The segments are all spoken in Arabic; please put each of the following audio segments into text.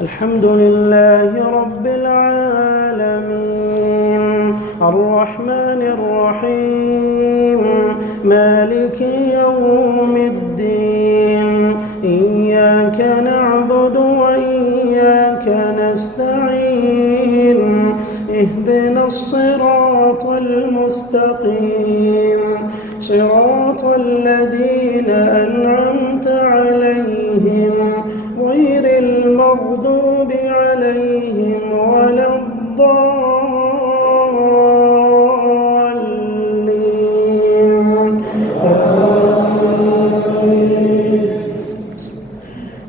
الحمد لله رب العالمين الرحمن الرحيم مالك يوم الدين إياك نعبد وإياك نستعين اهدنا الصراط المستقيم صراط الذين أنعمت عليهم غير المغضوب عليهم ولا الضالين.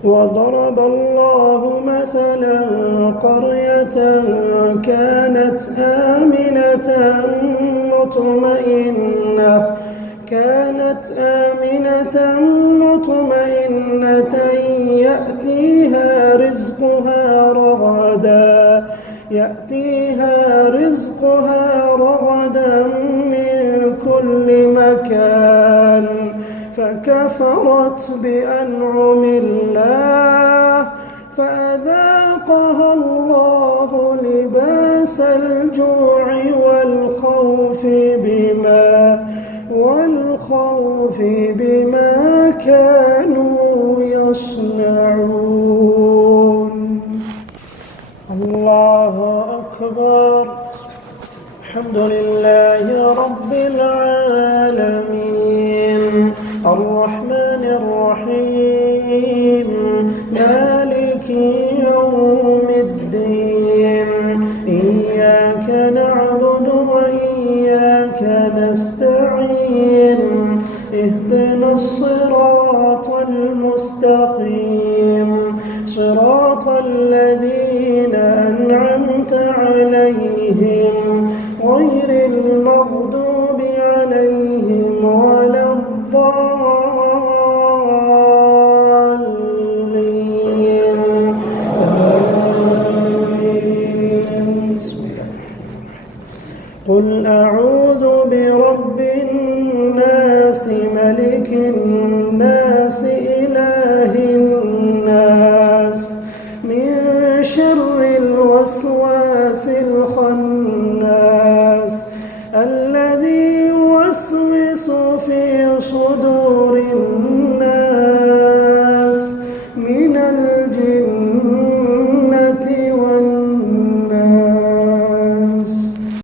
وضرب الله مثلا قرية كانت آمنة مطمئنة يأتيها رزقها رغدا من كل مكان فكفرت بأنعم الله فأذاقها الله لباس الجوع والخوف بما كانوا يصنعون. الله أكبر. الحمد لله رب العالمين الرحمن الرحيم مالك يوم الدين إياك نعبد وإياك نستعين اهدنا الصراط المستقيم صراط الذين أنعمت عليهم غير المغضوب عليهم ولا الضالين. قل أعوذ برب الناس ملك الناس